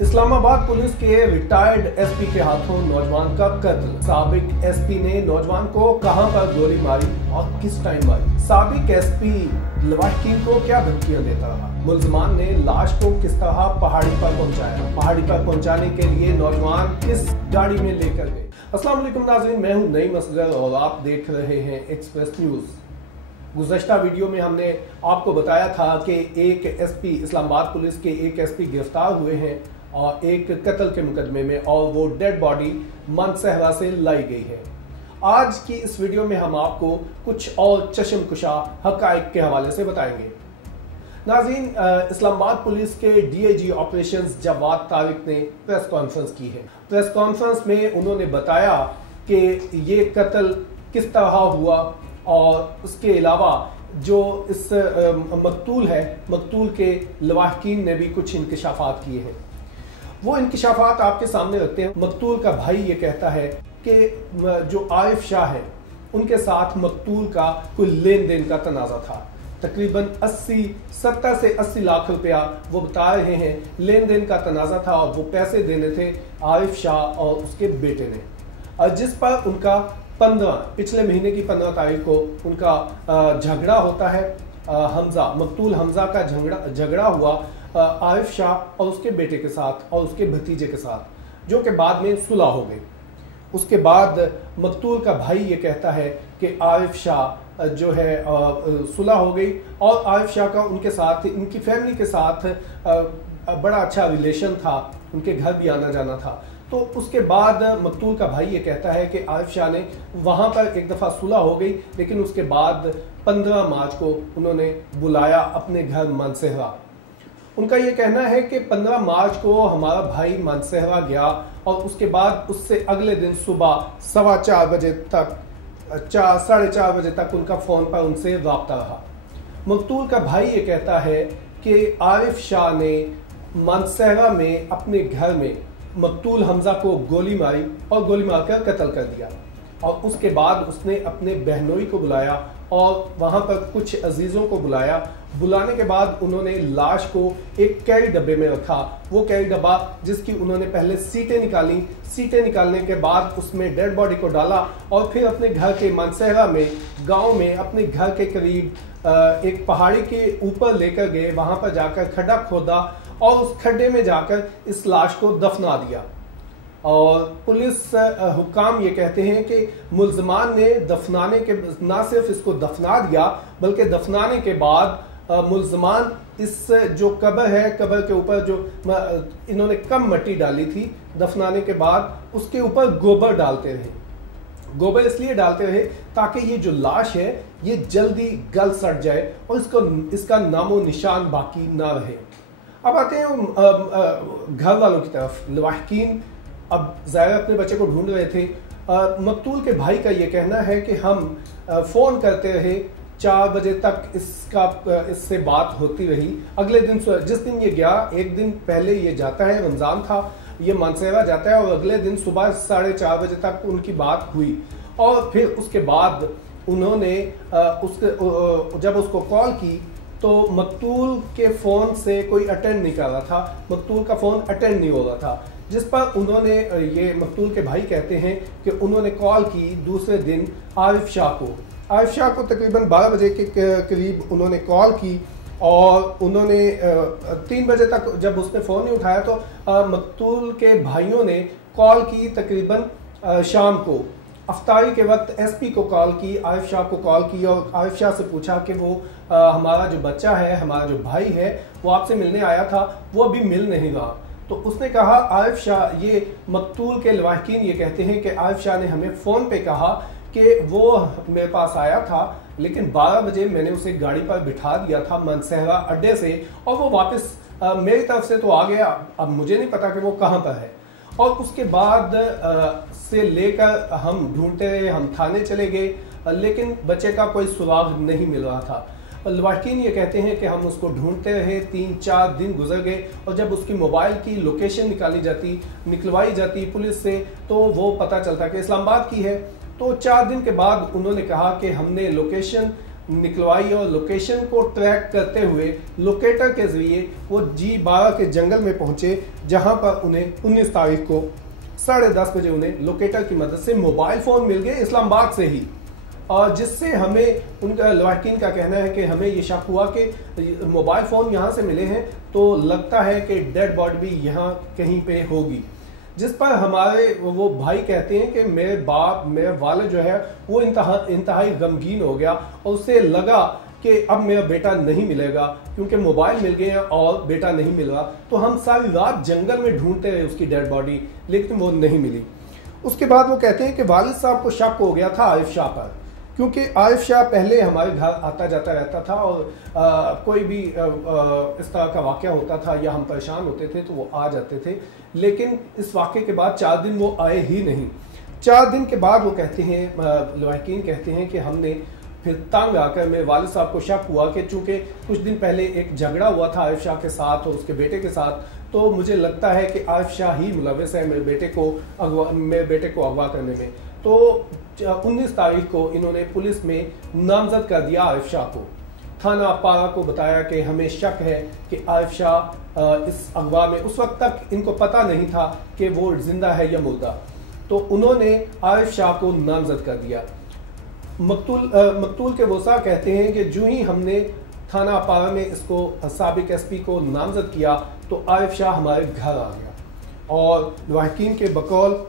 Islamabad police के retired SP के हाथों नौजवान का कत्ल। साबिक एसपी ने नौजवान को कहां पर गोली मारी और किस टाइम मारी? साबिक एसपी लवाहकीन को क्या धमकियां देता रहा? मुलजमान ने लाश को किस तरह पहाड़ी पर पहुंचाया? पहाड़ी पर पहुंचाने के लिए नौजवान किस गाड़ी में लेकर गए? अस्सलाम वालेकुम नाज़रीन, मैं हूं नईम असगर और आप देख रहे हैं एक्सप्रेस न्यूज। गुज़श्ता वीडियो में हमने आपको बताया था कि एक एसपी इस्लामाबाद पुलिस के एक एसपी गिरफ्तार हुए हैं और एक कत्ल के मुकदमे में, और वो डेड बॉडी मानसहरा से लाई गई है। आज की इस वीडियो में हम आपको कुछ और चश्मकुशा हकाइक के हवाले से बताएंगे। नाज़रीन, इस्लामाबाद पुलिस के डीआईजी ऑपरेशंस जवाद तारिक ने प्रेस कॉन्फ्रेंस की है। प्रेस कॉन्फ्रेंस में उन्होंने बताया कि ये कत्ल किस तरह हुआ और उसके अलावा जो इस मकतूल है, मकतूल के लवाहकीन ने भी कुछ इंकशाफात किए हैं। वो इंकशाफात आपके सामने रखते हैं। मकतूल का भाई ये कहता है कि जो आरिफ शाह है उनके साथ मकतूल का कोई लेन देन का तनाज़ा था। तकरीबन 70 से 80 लाख रुपया वो बता रहे हैं लेन देन का तनाज़ा था, और वो पैसे देने थे आरिफ शाह और उसके बेटे ने, और जिस पर उनका पिछले महीने की 15 तारीख को उनका झगड़ा होता है। मकतूल हमजा का झगड़ा हुआ आरिफ शाह और उसके बेटे के साथ और उसके भतीजे के साथ, जो कि बाद में सुलह हो गई। उसके बाद मकतूल का भाई ये कहता है कि आरिफ शाह जो है सुलह हो गई और आरिफ शाह का उनके साथ, इनकी फैमिली के साथ बड़ा अच्छा रिलेशन था, उनके घर भी आना जाना था। तो उसके बाद मकतूल का भाई ये कहता है कि आरिफ शाह ने वहाँ पर एक दफ़ा सुलह हो गई, लेकिन उसके बाद 15 मार्च को उन्होंने बुलाया अपने घर मानसहरा। उनका ये कहना है कि 15 मार्च को हमारा भाई मानसहरा गया और उसके बाद उससे अगले दिन सुबह 4:15 बजे तक 4:30 बजे तक उनका फ़ोन पर उनसे रब्ता रहा। मकतूल का भाई ये कहता है कि आरिफ शाह ने मानसहरा में अपने घर में मकतूल हमजा को गोली मारी और गोली मारकर कत्ल कर दिया, और उसके बाद उसने अपने बहनोई को बुलाया और वहां पर कुछ अजीजों को बुलाया। बुलाने के बाद उन्होंने लाश को एक कैरी डब्बे में रखा। वो कैरी डब्बा जिसकी उन्होंने पहले सीटें निकाली, सीटें निकालने के बाद उसमें डेड बॉडी को डाला और फिर अपने घर के मानसहरा में गांव में अपने घर के करीब एक पहाड़ी के ऊपर लेकर गए। वहां पर जाकर खड्डा खोदा और उस खड्डे में जाकर इस लाश को दफना दिया। और पुलिस हुक्काम ये कहते हैं कि मुलजमान ने दफनाने के न सिर्फ इसको दफना दिया, बल्कि दफनाने के बाद मुलजमान इस जो कब्र है, कब्र के ऊपर जो इन्होंने कम मिट्टी डाली थी दफनाने के बाद, उसके ऊपर गोबर डालते रहे। गोबर इसलिए डालते रहे ताकि ये जो लाश है ये जल्दी गल सड़ जाए और इसका नामो निशान बाकी ना रहे। अब आते हैं घर वालों की तरफ। लवाहकीन अब ज़ाहिर अपने बच्चे को ढूंढ रहे थे। मकतूल के भाई का ये कहना है कि हम फ़ोन करते रहे, 4 बजे तक इससे बात होती रही। अगले दिन जिस दिन ये गया, एक दिन पहले ये जाता है, रमज़ान था, ये मानसहरा जाता है और अगले दिन सुबह 4:30 बजे तक उनकी बात हुई। और फिर उसके बाद उन्होंने जब उसको कॉल की तो मकतूल के फ़ोन से कोई अटेंड नहीं कर रहा था, मकतूल का फ़ोन अटेंड नहीं हो रहा था, जिस पर उन्होंने, ये मकतूल के भाई कहते हैं कि उन्होंने कॉल की दूसरे दिन आरिफ शाह को तकरीबन 12 बजे के करीब उन्होंने कॉल की, और उन्होंने 3 बजे तक जब उसने फ़ोन नहीं उठाया तो मकतूल के भाइयों ने कॉल की तकरीबन शाम को। अफ्तारी के वक्त एसपी को कॉल की, आरिफ शाह को कॉल की और आरिफ शाह से पूछा कि वो हमारा जो बच्चा है, हमारा जो भाई है, वो आपसे मिलने आया था, वो अभी मिल नहीं रहा। तो उसने कहा, आरिफ शाह, ये मकतूल के लवाहकीन ये कहते हैं कि आरिफ शाह ने हमें फ़ोन पे कहा कि वो मेरे पास आया था, लेकिन 12 बजे मैंने उसे गाड़ी पर बिठा दिया था मानसहरा अड्डे से, और वो वापस मेरी तरफ से तो आ गया, अब मुझे नहीं पता कि वो कहाँ पर है। और उसके बाद से लेकर हम ढूंढते रहे, हम थाने चले गए, लेकिन बच्चे का कोई सुराग नहीं मिल रहा था। लवाहकीन ये कहते हैं कि हम उसको ढूंढते रहे, 3-4 दिन गुजर गए, और जब उसकी मोबाइल की लोकेशन निकलवाई जाती पुलिस से, तो वो पता चलता कि इस्लामाबाद की है। तो 4 दिन के बाद उन्होंने कहा कि हमने लोकेशन निकलवाई और लोकेशन को ट्रैक करते हुए लोकेटर के जरिए वो G12 के जंगल में पहुंचे, जहां पर उन्हें 19 तारीख को 10:30 बजे उन्हें लोकेटर की मदद से मोबाइल फोन मिल गए इस्लामाबाद से ही, और जिससे हमें उनका लवाकिन का कहना है कि हमें ये शक हुआ कि मोबाइल फ़ोन यहाँ से मिले हैं तो लगता है कि डेड बॉडी भी यहाँ कहीं पे होगी। जिस पर हमारे वो भाई कहते हैं कि मेरे वालिद जो है वो इंतहाई गमगीन हो गया और उसे लगा कि अब मेरा बेटा नहीं मिलेगा, क्योंकि मोबाइल मिल गए हैं और बेटा नहीं मिल रहा। तो हम सारी रात जंगल में ढूंढते रहे उसकी डेड बॉडी, लेकिन वो नहीं मिली। उसके बाद वो कहते हैं कि वालिद साहब को शक हो गया था आरिफ शाह पर, क्योंकि आरिफ शाह पहले हमारे घर आता जाता रहता था और कोई भी इस तरह का वाक़या होता था या हम परेशान होते थे तो वो आ जाते थे, लेकिन इस वाक़े के बाद 4 दिन वो आए ही नहीं। 4 दिन के बाद वो कहते हैं, लवाकिन कहते हैं कि हमने फिर तंग आकर मेरे वालिद साहब को शक हुआ कि चूंकि कुछ दिन पहले एक झगड़ा हुआ था आरिफ शाह के साथ और उसके बेटे के साथ, तो मुझे लगता है कि आरिफ शाह ही मुलविस है मेरे बेटे को अगवा करने में। तो 19 तारीख को इन्होंने पुलिस में नामजद कर दिया आरिफ शाह को। थाना पारा को बताया कि हमें शक है कि आरिफ शाह इस अगवा में, उस वक्त तक इनको पता नहीं था कि वो जिंदा है या मुर्दा, तो उन्होंने आरिफ शाह को नामजद कर दिया। मकतूल के वसा कहते हैं कि जो ही हमने थाना पारा में इसको साबिक एसपी को नामजद किया तो आरिफ शाह हमारे घर आ गया और लवाकिन के बकौल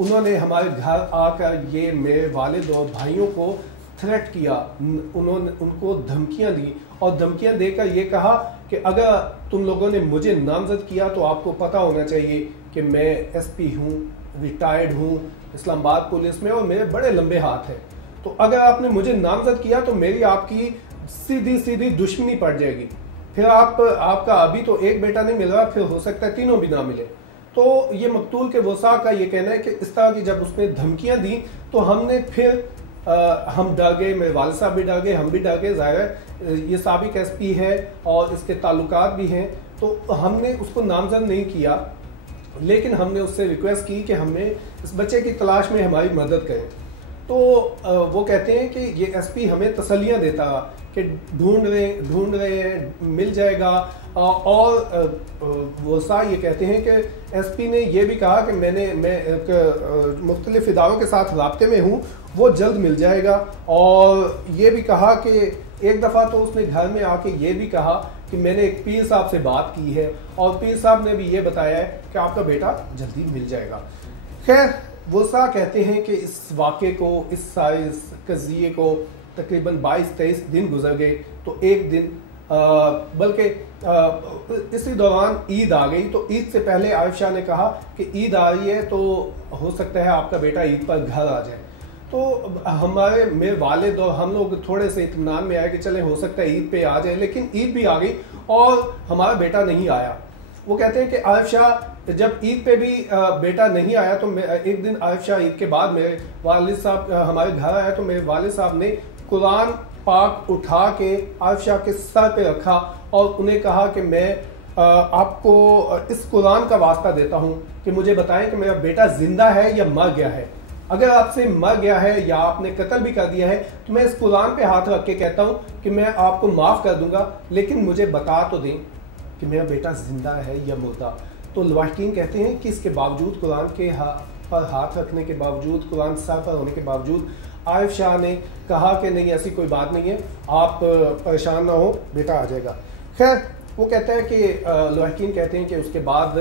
उन्होंने हमारे घर आकर ये मेरे वालिद और भाइयों को थ्रेट किया, उन्होंने उनको धमकियां दी और धमकियां देकर ये कहा कि अगर तुम लोगों ने मुझे नामजद किया तो आपको पता होना चाहिए कि मैं एसपी हूँ, रिटायर्ड हूँ इस्लामाबाद पुलिस में और मेरे बड़े लंबे हाथ हैं, तो अगर आपने मुझे नामजद किया तो मेरी आपकी सीधी दुश्मनी पड़ जाएगी, फिर आपका अभी तो एक बेटा नहीं मिल रहा, फिर हो सकता है तीनों भी ना मिले। तो ये मकतूल के वसा का ये कहना है कि इस तरह की जब उसने धमकियां दी तो हमने फिर हम डर गए, मेरे वालिद साहब भी डर गए, हम भी डर गए। ज़ाहिर है ये साबिक एसपी है और इसके ताल्लुकात भी हैं, तो हमने उसको नामजद नहीं किया, लेकिन हमने उससे रिक्वेस्ट की कि हमें इस बच्चे की तलाश में हमारी मदद करें। तो वो कहते हैं कि ये एसपी हमें तसल्लियाँ देता कि ढूंढ रहे हैं, मिल जाएगा। और वो सा ये कहते हैं कि एसपी ने ये भी कहा कि मैं मुख्तलिफ इदारों के साथ राब्ते में हूँ, वो जल्द मिल जाएगा। और ये भी कहा कि एक दफ़ा तो उसने घर में आके ये भी कहा कि मैंने एक पीर साहब से बात की है और पीर साहब ने भी ये बताया है कि आपका बेटा जल्दी मिल जाएगा। खैर वो सा कहते हैं कि इस वाक़े को, इस सारे कज़िये को तकरीबन 22-23 दिन गुजर गए, तो एक दिन बल्कि इसी दौरान ईद आ गई। तो ईद से पहले आरिफ शाह ने कहा कि ईद आ रही है तो हो सकता है आपका बेटा ईद पर घर आ जाए। तो मेरे वालिद और हम लोग थोड़े से इत्मीनान में आए कि चले हो सकता है ईद पे आ जाए, लेकिन ईद भी आ गई और हमारा बेटा नहीं आया। वो कहते हैं कि आरिफ शाह जब ईद पे भी बेटा नहीं आया तो एक दिन आरिफ शाह ईद के बाद मेरे वालिद साहब हमारे घर आया, तो मेरे वालिद साहब ने कुरान पाक उठा के आरिफ शाह के सर पे रखा और उन्हें कहा कि मैं आपको इस कुरान का वास्ता देता हूँ कि मुझे बताएं कि मेरा बेटा जिंदा है या मर गया है। अगर आपसे मर गया है या आपने कत्ल भी कर दिया है तो मैं इस कुरान पे हाथ रख के कहता हूँ कि मैं आपको माफ़ कर दूंगा, लेकिन मुझे बता तो दें कि मेरा बेटा जिंदा है या मुर्दा। तो लवाकिन कहते हैं कि इसके बावजूद, कुरान के पर हाथ रखने के बावजूद, कुरान सर पर होने के बावजूद आरिफ शाह ने कहा कि नहीं ऐसी कोई बात नहीं है, आप परेशान ना हो, बेटा आ जाएगा। खैर वो कहता है कि लवाकिन कहते हैं कि उसके बाद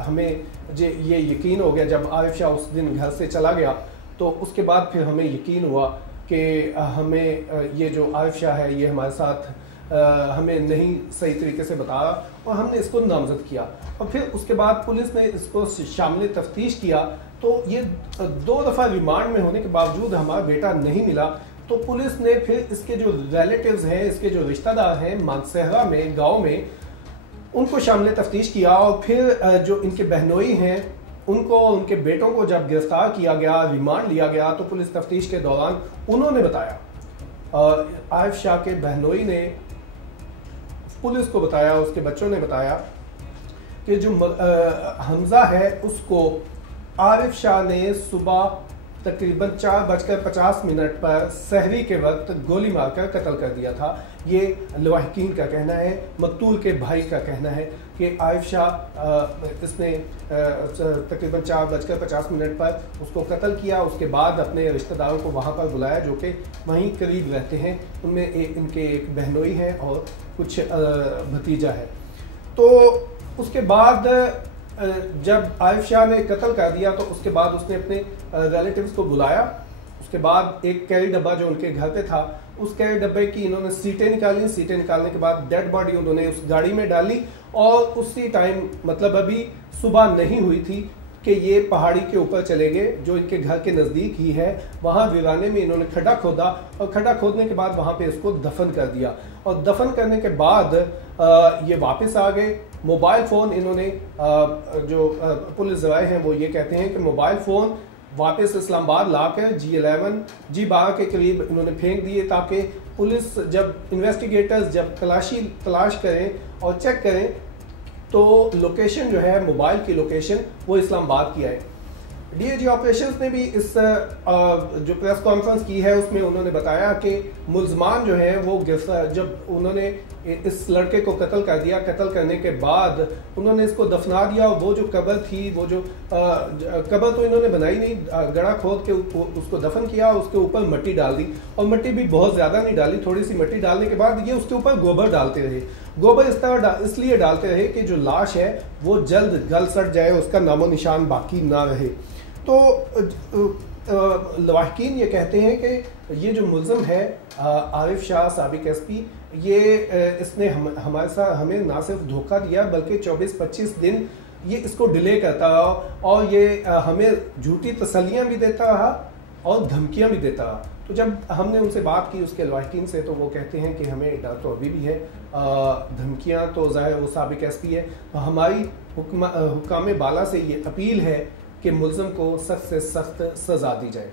हमें ये यकीन हो गया, जब आरिफ शाह उस दिन घर से चला गया तो उसके बाद फिर हमें यकीन हुआ कि हमें ये जो आरिफ शाह है ये हमारे साथ हमें नहीं सही तरीके से बता रहा और हमने इसको नामजद किया। और फिर उसके बाद पुलिस ने इसको शामिल तफ्तीश किया तो ये 2 दफ़ा रिमांड में होने के बावजूद हमारा बेटा नहीं मिला। तो पुलिस ने फिर इसके जो रिलेटिव्स हैं, इसके जो रिश्तेदार हैं मानसहरा में, गांव में, उनको शामिल तफ्तीश किया और फिर जो इनके बहनोई हैं उनको, उनके बेटों को जब गिरफ्तार किया गया, रिमांड लिया गया, तो पुलिस तफ्तीश के दौरान उन्होंने बताया, आरिफ शाह के बहनोई ने पुलिस को बताया, उसके बच्चों ने बताया कि जो हमजा है उसको आरिफ शाह ने सुबह तकरीबन 4:50 पर सहरी के वक्त गोली मारकर कत्ल कर दिया था। ये लवाहिकीन का कहना है, मकतूल के भाई का कहना है कि आरिफ शाह इसने तकरीबन 4:50 पर उसको कत्ल किया। उसके बाद अपने रिश्तेदारों को वहाँ पर बुलाया जो कि वहीं करीब रहते हैं। उनमें इनके एक बहनोई है और कुछ भतीजा है। तो उसके बाद जब आरिफ शाह ने कत्ल कर दिया तो उसके बाद उसने अपने रिलेटिव्स को बुलाया। उसके बाद एक कैरी डब्बा जो उनके घर पे था, उस कैरी डब्बे की इन्होंने सीटें निकाली। सीटें निकालने के बाद डेड बॉडी उन्होंने उस गाड़ी में डाली और उसी टाइम, मतलब अभी सुबह नहीं हुई थी कि ये पहाड़ी के ऊपर चले गए जो इनके घर के नज़दीक ही है। वहाँ वीराने में इन्होंने खड्डा खोदा और खड्डा खोदने के बाद वहाँ पे इसको दफन कर दिया। और दफन करने के बाद ये वापस आ गए। मोबाइल फ़ोन इन्होंने जो पुलिस जराए हैं वो ये कहते हैं कि मोबाइल फ़ोन वापस इस्लामाबाद लाकर G11 G12 के करीब इन्होंने फेंक दिए ताकि पुलिस जब इन्वेस्टिगेटर्स जब तलाश करें और चेक करें तो लोकेशन जो है मोबाइल की लोकेशन वो इस्लामाबाद की आए। डीएजी ऑपरेशंस ने भी इस जो प्रेस कॉन्फ्रेंस की है उसमें उन्होंने बताया कि मुल्ज़मान जो है वो गिरफ्तार, जब उन्होंने इस लड़के को कत्ल कर दिया, कत्ल करने के बाद उन्होंने इसको दफना दिया। और वो जो कब्र थी, वो जो कब्र तो इन्होंने बनाई नहीं, गड़ा खोद के उसको दफन किया, उसके ऊपर मिट्टी डाल दी। और मिट्टी भी बहुत ज़्यादा नहीं डाली, थोड़ी सी मिट्टी डालने के बाद ये उसके ऊपर गोबर डालते रहे। गोबर इस तरह इसलिए डालते रहे कि जो लाश है वो जल्द गल सड़ जाए, उसका नामो निशान बाकी ना रहे। तो लवाहिकीन ये कहते हैं कि ये जो मुल्ज़िम है आरिफ शाह साबिक एसपी, ये इसने हमारे साथ हमें ना सिर्फ धोखा दिया बल्कि 24-25 दिन ये इसको डिले करता रहा और ये हमें झूठी तसल्लियाँ भी देता रहा और धमकियाँ भी देता रहा। तो जब हमने उनसे बात की उसके लवाहिकीन से, तो वो कहते हैं कि हमें डर तो अभी भी है, धमकियाँ तो ज़ाहिर वो साबिक एसपी है। तो हमारी हुक्काम बाला से ये अपील है कि मुल्ज़िम को सख्त से सख्त सज़ा दी जाए।